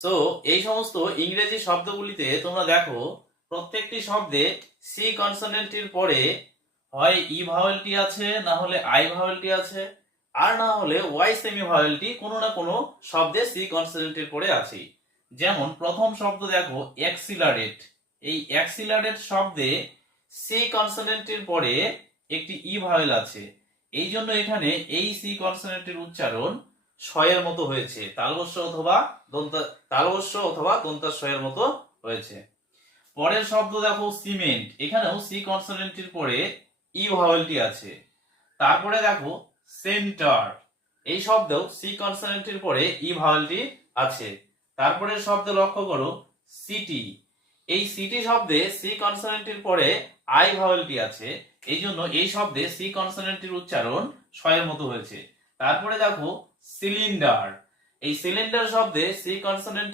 তো এই সমস্ত ইংরেজি শব্দগুলিতে তোমরা দেখো প্রত্যেকটি শব্দে সি কনসোনেন্টের পরে হয় ই ভাওয়েলটি আছে, না হলে আই ভাওয়েলটি আছে, আর না হলে ওয়াই সেমি ভাওয়েলটি কোনো না কোনো শব্দে সি কনসোনেন্টের পরে আছে। যেমন প্রথম শব্দ দেখো এক্সিলারেট। এই এক্সিলারেট শব্দে সি কনসোনেন্টের পরে একটি ই ভাওয়েল আছে, এই জন্য এখানে এই সি কনসোনেন্টের উচ্চারণ শয়ের মতো হয়েছে, তালবস্য অথবা তালবস্য অথবা দন্তাস্বয়ের মতো হয়েছে। পরের শব্দ দেখো সিমেন্ট, এখানেও সি কনসোনেন্টের পরে ই ভাওয়েলটি আছে। তারপরে দেখো সেন্টার, এই শব্দেও সি কনসোনেন্টের পরে ই ভাওয়েলটি আছে। তারপরে শব্দ লক্ষ্য করো সিটি, এই সিটি শব্দে সি কনসোনেন্টের পরে আই ভাওয়েলটি আছে, এই জন্য এই শব্দে সি কনসোনেন্টের উচ্চারণ শয়ের মতো হয়েছে। তারপরে দেখো সিলিন্ডার, এই সিলিন্ডার শব্দে সি কনসোনেন্ট